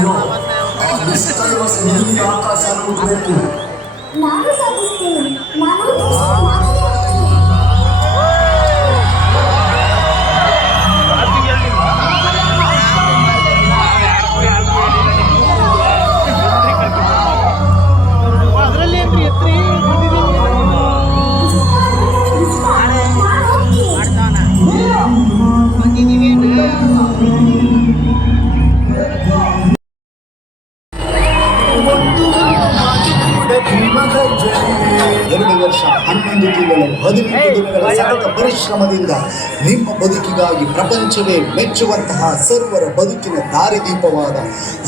ಸಾಧಿಸ್ತೀನೋ ಆ ನಿಶ್ಚಯ ಸಂಗೀತ ಆಕಾಶ ಮುಟ್ಟಬೇಕು. ನಾನು ಸಾಧಿಸ್ತೇನೆ. ನಾನು ಎರಡು ವರ್ಷ 11 ತಿಂಗಳು 18 ದಿನಗಳ ಸತತ ಪರಿಶ್ರಮದಿಂದ ನಿಮ್ಮ ಬದುಕಿಗಾಗಿ ಪ್ರಪಂಚವೇ ಮೆಚ್ಚುವಂತಹ ಸರ್ವರ ಬದುಕಿನ ದಾರಿದೀಪವಾದ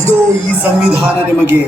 ಇದೋ ಈ ಸಂವಿಧಾನ ನಿಮಗೆ.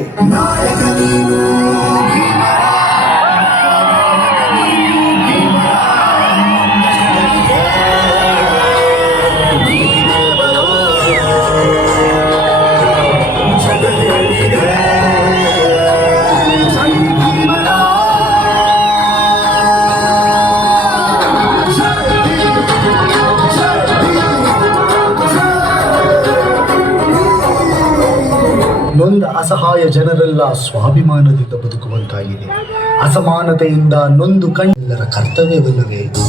ನೊಂದ ಅಸಹಾಯ ಜನರೆಲ್ಲ ಸ್ವಾಭಿಮಾನದಿಂದ ಬದುಕುವಂತಾಗಿದೆ. ಅಸಮಾನತೆಯಿಂದ ನೊಂದು ಎಲ್ಲರ ಕರ್ತವ್ಯವಲ್ಲವೇ ಇದು?